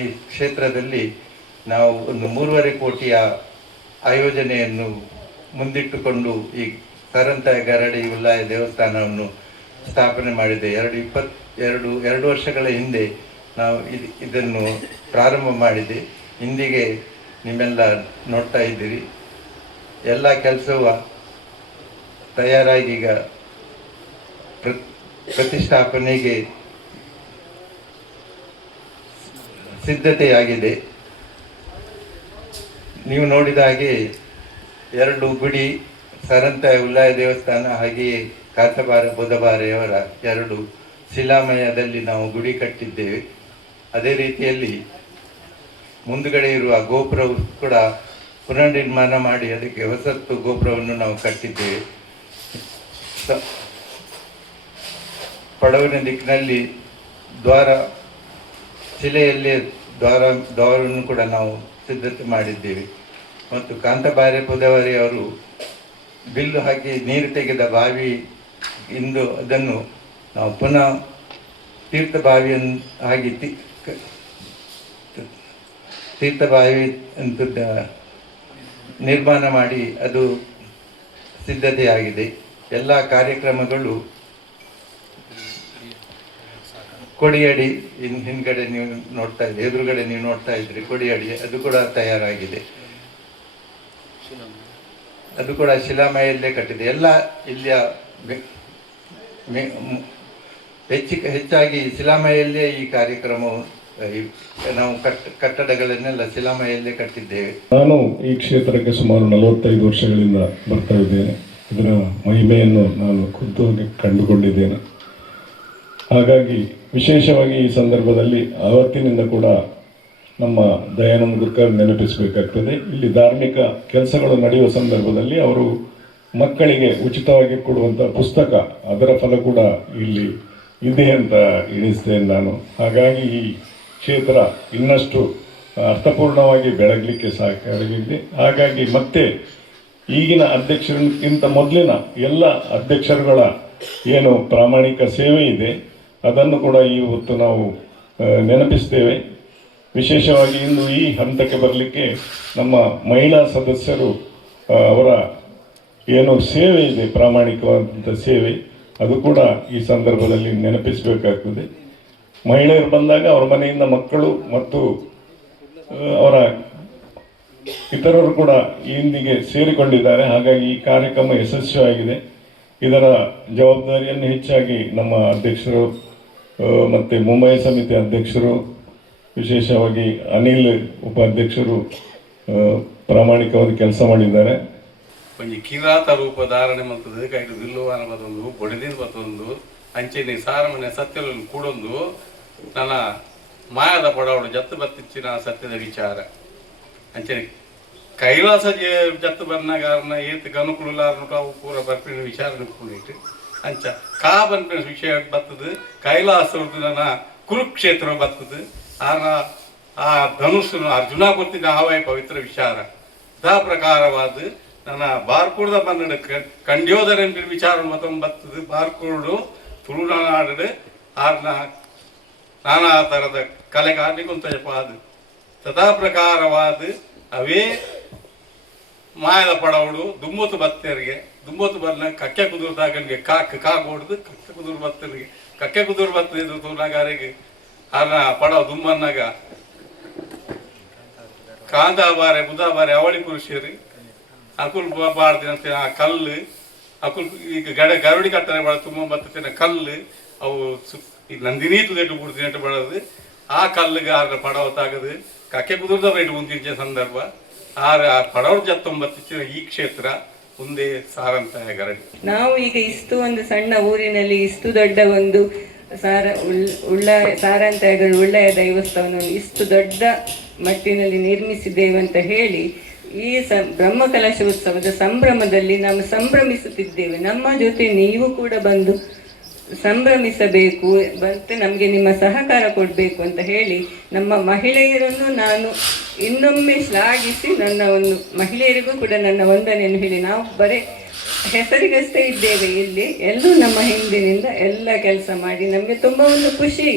ಈ ಕ್ಷೇತ್ರದಲ್ಲಿ ನಾವು ಒಂದು 3.5 ಕೋಟಿಯ ಆಯೋಜನೆಯನ್ನು ಮುಂದಿಟ್ಟುಕೊಂಡು ಈ ಸಾರಂತಾಯ ಗರಡಿ ಉಲ್ಲಾಯ ದೇವಸ್ಥಾನವನ್ನು ಸ್ಥಾಪನೆ ಮಾಡಿದೆ. 2 ವರ್ಷಗಳ ಹಿಂದೆ ನಾವು ಇದನ್ನು ಪ್ರಾರಂಭ ಮಾಡಿದೆ. ಇಂದಿಗೆ ನಿಮ್ಮೆಲ್ಲ ನೋಡ್ತಾ ಇದ್ದೀರಿ, ಎಲ್ಲ ಕೆಲಸವು ತಯಾರಾಗಿ ಈಗ ಪ್ರತಿಷ್ಠಾಪನೆಗೆ ಸಿದ್ಧತೆಯಾಗಿದೆ. ನೀವು ನೋಡಿದ ಹಾಗೆ 2 ಗುಡಿ, ಸಾರಂತಾಯ ಉಲ್ಲಾಯ ದೇವಸ್ಥಾನ ಹಾಗೆಯೇ ಕಾತಬಾರ ಬುಧಬಾರೆಯವರ 2 ಶಿಲಾಮಯದಲ್ಲಿ ನಾವು ಗುಡಿ ಕಟ್ಟಿದ್ದೇವೆ. ಅದೇ ರೀತಿಯಲ್ಲಿ ಮುಂದುಗಡೆ ಇರುವ ಗೋಪುರವು ಕೂಡ ಪುನರ್ನಿರ್ಮಾಣ ಮಾಡಿ ಅದಕ್ಕೆ ಹೊಸತ್ತು ಗೋಪುರವನ್ನು ನಾವು ಕಟ್ಟಿದ್ದೇವೆ. ಪಡವಿನ ದಿಕ್ಕಿನಲ್ಲಿ ಶಿಲೆಯಲ್ಲೇ ದ್ವಾರವನ್ನು ಕೂಡ ನಾವು ಸಿದ್ಧತೆ ಮಾಡಿದ್ದೇವೆ. ಮತ್ತು ಕಾಂತಬಾರೆ ಬುಧವಾರಿ ಅವರು ಬಿಲ್ಲು ಹಾಕಿ ನೀರು ತೆಗೆದ ಬಾವಿ ಇಂದು ಅದನ್ನು ನಾವು ಪುನಃ ತೀರ್ಥ ಬಾವಿಯನ್ನು ಹಾಗೆ ತೀರ್ಥ ಬಾವಿ ಅಂತ ನಿರ್ಮಾಣ ಮಾಡಿ ಅದು ಸಿದ್ಧತೆಯಾಗಿದೆ. ಎಲ್ಲ ಕಾರ್ಯಕ್ರಮಗಳು ಕೊಡಿಯಡಿ ಹಿಂದ್ಗಡೆ ನೀವು ನೋಡ್ತಾ ಇದ್ರಿ, ಎದುರುಗಡೆ ನೀವು ನೋಡ್ತಾ ಇದ್ರಿ ಕೊಡಿಯಡಿ, ಅದು ಕೂಡ ತಯಾರಾಗಿದೆ. ಅದು ಕೂಡ ಶಿಲಾಮಯಲ್ಲೇ ಕಟ್ಟಿದೆ. ಎಲ್ಲ ಇಲ್ಲಿಯ ಹೆಚ್ಚಾಗಿ ಶಿಲಾಮಯಲ್ಲೇ ಈ ಕಾರ್ಯಕ್ರಮವು ನಾವು ಕಟ್ಟಡಗಳನ್ನೆಲ್ಲ ಶಿಲಾಮಯಲ್ಲೇ ಕಟ್ಟಿದ್ದೇವೆ. ನಾನು ಈ ಕ್ಷೇತ್ರಕ್ಕೆ ಸುಮಾರು 45 ವರ್ಷಗಳಿಂದ ಬರ್ತಾ ಇದ್ದೇನೆ. ಇದರ ಮಹಿಮೆಯನ್ನು ನಾನು ಖುದ್ದಾಗಿ ಕಂಡುಕೊಂಡಿದ್ದೇನೆ. ಹಾಗಾಗಿ ವಿಶೇಷವಾಗಿ ಈ ಸಂದರ್ಭದಲ್ಲಿ ಆವತ್ತಿನಿಂದ ಕೂಡ ನಮ್ಮ ದಯಾನಂದ ಗುರ್ಕರ್ ನೆನಪಿಸಬೇಕಾಗ್ತದೆ. ಇಲ್ಲಿ ಧಾರ್ಮಿಕ ಕೆಲಸಗಳು ನಡೆಯುವ ಸಂದರ್ಭದಲ್ಲಿ ಅವರು ಮಕ್ಕಳಿಗೆ ಉಚಿತವಾಗಿ ಕೊಡುವಂಥ ಪುಸ್ತಕ, ಅದರ ಫಲ ಕೂಡ ಇಲ್ಲಿ ಇದೆ ಅಂತ ಎಣಿಸ್ತೇನೆ ನಾನು. ಹಾಗಾಗಿ ಈ ಕ್ಷೇತ್ರ ಇನ್ನಷ್ಟು ಅರ್ಥಪೂರ್ಣವಾಗಿ ಬೆಳಗಲಿಕ್ಕೆ ಸಹಕಾರಿಯಾಗಿದೆ. ಹಾಗಾಗಿ ಮತ್ತೆ ಈಗಿನ ಅಧ್ಯಕ್ಷರಿಗಿಂತ ಮೊದಲಿನ ಎಲ್ಲ ಅಧ್ಯಕ್ಷರುಗಳ ಏನು ಪ್ರಾಮಾಣಿಕ ಸೇವೆ ಇದೆ ಅದನ್ನು ಕೂಡ ಇವತ್ತು ನಾವು ನೆನಪಿಸ್ತೇವೆ. ವಿಶೇಷವಾಗಿ ಇಂದು ಈ ಹಂತಕ್ಕೆ ಬರಲಿಕ್ಕೆ ನಮ್ಮ ಮಹಿಳಾ ಸದಸ್ಯರು ಅವರ ಏನು ಸೇವೆ ಇದೆ, ಪ್ರಾಮಾಣಿಕವಾದಂಥ ಸೇವೆ, ಅದು ಕೂಡ ಈ ಸಂದರ್ಭದಲ್ಲಿ ನೆನಪಿಸಬೇಕಾಗ್ತದೆ. ಮಹಿಳೆಯರು ಬಂದಾಗ ಅವರ ಮನೆಯಿಂದ ಮಕ್ಕಳು ಮತ್ತು ಅವರ ಇತರರು ಕೂಡ ಇಂದಿಗೆ ಸೇರಿಕೊಂಡಿದ್ದಾರೆ. ಹಾಗಾಗಿ ಈ ಕಾರ್ಯಕ್ರಮ ಯಶಸ್ವಿಯಾಗಿದೆ. ಇದರ ಜವಾಬ್ದಾರಿಯನ್ನು ಹೆಚ್ಚಾಗಿ ನಮ್ಮ ಅಧ್ಯಕ್ಷರು ಮತ್ತು ಮುಂಬೈ ಸಮಿತಿ ಅಧ್ಯಕ್ಷರು, ವಿಶೇಷವಾಗಿ ಅನಿಲ್ ಉಪಾಧ್ಯಕ್ಷರು ಪ್ರಾಮಾಣಿಕವಾಗಿ ಕೆಲಸ ಮಾಡಿದ್ದಾರೆ. ಒಂಜಿ ಕಿರಾತ ರೂಪ ಧಾರಣೆ ಮಂತದ್ದು ಕೈಗೆ ಬಿಲ್ಲುವಾನ ಬತ್ತೊಂದು ಬೊಡೆದಿನ ಬತ್ತೊಂದು ಅಂಚೆನೆ ಸಾರಮನೆ ಸತ್ಯಗಳನ್ನು ಕೂಡೊಂದು ನನ್ನ ಮಾಯದ ಪಡವಡು ಜತ್ತು ಬತ್ತಿಚ್ಚಿನ ಸತ್ಯದ ವಿಚಾರ ಅಂಚೆನೆ ಕೈಲಾಸ ಜತ್ತು ಬನ್ನ ಕಾರಣ ಏತ್ ಗನುಕುಲಾರ್ನು ಅವು ಪೂರ ಬರ್ಪಿನ ವಿಚಾರ ನಿಂತ್ಕೊಂಡಿಟ್ಟು ಅಂಚ ಕಾ ಬರ್ಪಿನ ವಿಷಯ ಬರ್ತದೆ. ಕೈಲಾಸ ನನ್ನ ಕುರುಕ್ಷೇತ್ರ ಬರ್ತದೆ. ಆ ಧನುಸ್ಸು ಅರ್ಜುನ ಗೊತ್ತಿದ್ದ ಹಾವಾಯಿ ಪವಿತ್ರ ವಿಚಾರ ದ ಪ್ರಕಾರವಾದ ನನ್ನ ಬಾರ್ಕೂಡದ ಬನ್ನಡ ಕಂಡ್ಯೋದರ ವಿಚಾರ ಮತ್ತೊಂದು ಬರ್ತದೆ. ಬಾರ್ಕೂಡು ತುಳುನಾಡು ಆರ್ನ ನಾನಾ ಥರದ ಕಲೆಗಾರನಿಗೆ ಒಂದು ತದಾ ಪ್ರಕಾರವಾದ ಅವೇ ಮಾಯದ ಪಡವಡು ದುಮ್ಮತ್ತು ಬತ್ತರಿಗೆ ದುಮ್ಮತ್ತು ಬನ್ನ ಕಕ್ಕೆ ಕುದುರ್ದಾಗನಿಗೆ ಕಾಗೋಡ್ದು ಕಕ್ಕೆ ಕುದುರು ಬತ್ತರಿಗೆ ಕಕ್ಕೆ ಕುದುರು ಬತ್ತಿದ್ದು ತುಳುನಾಗಾರಿಗೆ ಆರ್ನ ಪಡವ ದುಮ್ಮನ್ನಾಗ ಕಾಂದಾಬಾರೆ ಬುಧಾಬಾರೆ ಅವಳಿ ಪುರುಷರಿ ಅಕುಲ್ ಬಾರ್ದಿನ ಕಲ್ಲು ಅಕುಲ್ ಈಗ ಗರುಡಿ ಕಟ್ಟನೆ ಬಳ ತುಂಬ ಬತ್ತಿನ ಕಲ್ಲು ಅವು ನಂದಿನಿ ತುದೆಟ್ಟು ಬಿಡ್ತೀನಿ ಬಳದು ಆ ಕಲ್ಲಿಗೆ ಆರ ಪಡವ ತಾಗದು ಕಕ್ಕೆ ಕುದುರ್ದ ಬೈಟ್ ಮುಂದಿನ ಸಂದರ್ಭ ಆರ ಪಡವ ಜತ್ತೊಂಬತ್ತಿನ ಈ ಕ್ಷೇತ್ರ ಮುಂದೆ ಸಾರಂತಾಯ ಗರಡಿ. ನಾವು ಈಗ ಇಷ್ಟು ಒಂದು ಸಣ್ಣ ಊರಿನಲ್ಲಿ ಇಷ್ಟು ದೊಡ್ಡ ಒಂದು ಸಾರಂತಾಯಗಳು ಉಳ್ಳಾಯ ದೈವಸ್ಥಾನವನ್ನು ಇಷ್ಟು ದೊಡ್ಡ ಮಟ್ಟಿನಲ್ಲಿ ನಿರ್ಮಿಸಿದ್ದೇವೆ ಅಂತ ಹೇಳಿ ಈ ಬ್ರಹ್ಮಕಲಶೋತ್ಸವದ ಸಂಭ್ರಮದಲ್ಲಿ ನಾವು ಸಂಭ್ರಮಿಸುತ್ತಿದ್ದೇವೆ. ನಮ್ಮ ಜೊತೆ ನೀವು ಕೂಡ ಬಂದು ಸಂಭ್ರಮಿಸಬೇಕು, ಮತ್ತೆ ನಮಗೆ ನಿಮ್ಮ ಸಹಕಾರ ಕೊಡಬೇಕು ಅಂತ ಹೇಳಿ ನಮ್ಮ ಮಹಿಳೆಯರನ್ನು ನಾನು ಇನ್ನೊಮ್ಮೆ ಶ್ಲಾಘಿಸಿ ನನ್ನ ಒಂದು ಮಹಿಳೆಯರಿಗೂ ಕೂಡ ನನ್ನ ವಂದನೆಯನ್ನು ಹೇಳಿ, ನಾವು ಬರೀ ಹೆಸರಿಗಷ್ಟೇ ಇದ್ದೇವೆ ಇಲ್ಲಿ, ಎಲ್ಲರೂ ನಮ್ಮ ಹಿಂದಿನಿಂದ ಎಲ್ಲ ಕೆಲಸ ಮಾಡಿ ನಮಗೆ ತುಂಬ ಒಂದು ಖುಷಿ.